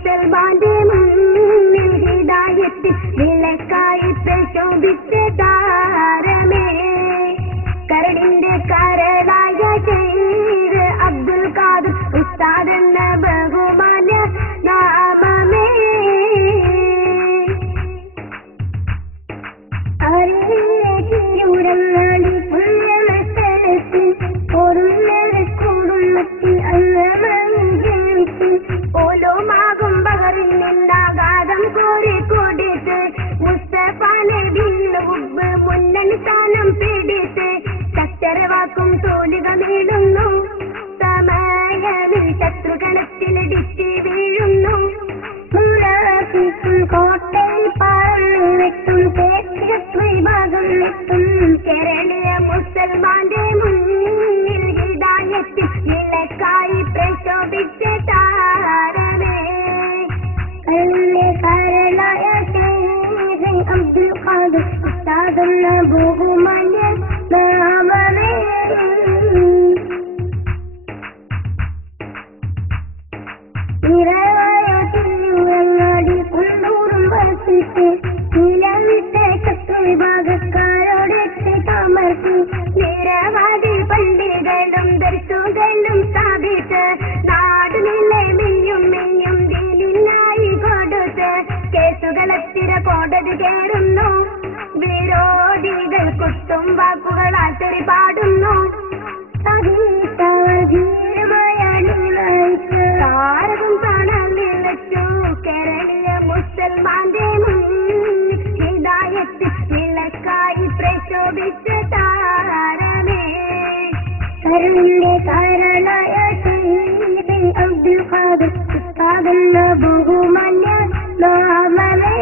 മുസൽമാന്റെ മുന്നിൽ ഹിദായത്തിൽ വിളക്കായി പ്രശോഭിച്ച താരമേ കരടിന്റെ കരളായ ഷെയ്ഖ് അബ്ദുൽ ഖാദർ ഉസ്താദ് എന്ന ബഹുമാന്യ നാമമേ അറിയൂരങ്ങാടി പുണ്യമസ്ഥലത്തിൽ കുടുംബത്തിൽ അന്നമഞ്ചിൽ ഓലോമാകും ബഹറിൽ നിന്നാഘാതം കോരിക്കൊടുത്ത് മുസ്തഫ നബിയുടെ മുമ്പ് മുന്നണി സ്ഥാനം പിടിച്ച് ചച്ചരവാക്കും തോലുക നീളുന്നു സമയമിൽ ശത്രുഗണത്തിലിടിച്ച് വീഴുന്നു കോട്ടയിൽ പാറന്നെത്തും വിഭാഗം എത്തും കേരളീയ മുസൽമാന്റെ മുന്നിൽ ഹിദായത്തിൽ വിളക്കായി പ്രശോഭിച്ച താരമേ കല്ലിന്റെ കരളായ ഷെയ്ഖ് അബ്ദുൽ ഖാദർ ഉസ്താദ് എന്ന ബഹുമാന്യ നാമമേ വിഭാഗക്കാരോടെ താമസിച്ചു നിരവധി പള്ളികളും ദർശുകളും സ്ഥാപിച്ച് നാടിനെ മെയ്യും ദീനിനായി കൊടുത്ത് കേസുകളെത്തിര കോടതി കയറുന്നു വിരോധികൾ കുത്തും വാക്കുകളാൽ തെറി പാടുന്നു താരകം കാണാനിൽ വെച്ചു കേരളീയ മുസൽമാന്റെ ഹിദായത്തിൽ വിളക്കായി പ്രശോഭിച്ച താരമേ കരുണിന്റെ കാരണായ ഷെയ്ഖ് അബ്ദുൽ ഖാദർ ഉസ്താദ് എന്ന ബഹുമാന്യ നാമമേ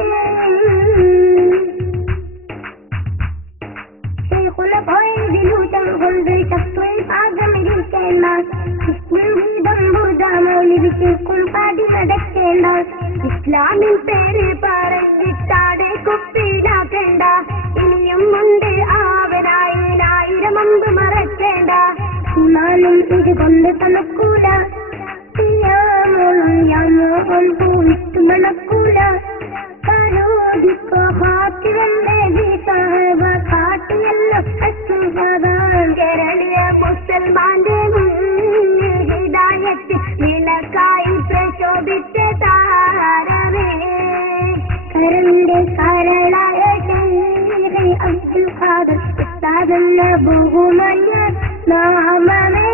ഷെയ്ഖുന പോയതിലൂട്ടം കൊണ്ട് ശത്രു പാദമിരിക്കേണ്ട ഗീതം ഭൂതമൗലിവിക്കും പാടി നടക്കേണ്ട ഇസ്ലാമിൻ പേര് പറഞ്ഞിട്ടാടെ കുപ്പിയിലാക്കേണ്ട ഇനിയും ഉണ്ട് ആവനായി 1000 അമ്പ് മറക്കേണ്ട ഇമാനും ഇത് കൊണ്ട് തണക്കൂല പൂവിട്ട് മണക്കൂല കേരളീയ മുസൽമാന്റെ ഹിദായത്തിൽ വിളക്കായി പ്രശോഭിച്ച താരമേ കരളിന്റെ കരളായ ഷെയ്ഖ് അബ്ദുൽ ഖാദർ ഉസ്താദ് എന്ന ബഹുമാന്യ നാമമേ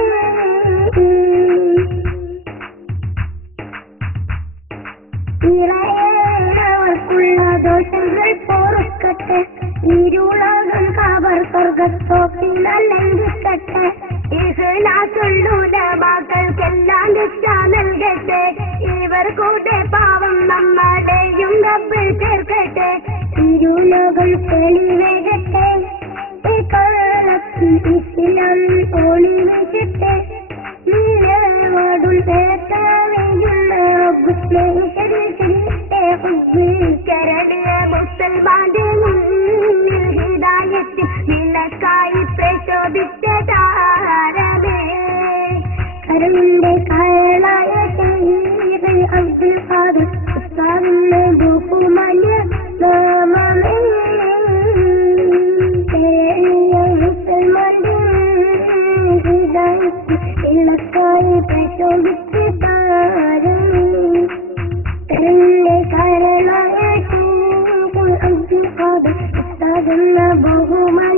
ഇറയേറവർക്കുള്ള ദോഷങ്ങൾ പൊറുക്കട്ടെ ഇരുളാകും കാവർ സ്വർഗത്തോക്കിനാൽ ലംഘിക്കട്ടെ ഇഖ്ലാസുള്ളൂലമാക്കൾക്കെല്ലാം രക്ഷ നൽകട്ടെ ഇവർ കൂടെ പാവം നമ്മുടെയും റബ്ബ് ചേർക്കട്ടെ ഇരുലോകം തെളിവേകട്ടെ കാലത്തിൽ ഇസ്ലാം ഒളി വീശട്ടെ നീലവാടും കേരളീയ മുസൽമാന്റെ മുന്നിൽ ഹിദായത്തിൽ വിളക്കായി പ്രശോഭിച്ച താരമേ കരുണിന്റെ കരളായ ഷെയ്ഖ് അബ്ദുൽ ഖാദർ ഉസ്താദ് എന്ന ബഹുമാന്യ നാമമേ കേരളീയ മുസൽമാന്റെ ഹിദായത്തിൽ വിളക്കായി പ്രശോഭിച്ച താരമേ കരുണിന്റെ കരളായ ഷെയ്ഖ് അബ്ദുൽ ഖാദർ ഉസ്താദ് എന്ന ബഹുമാന്യ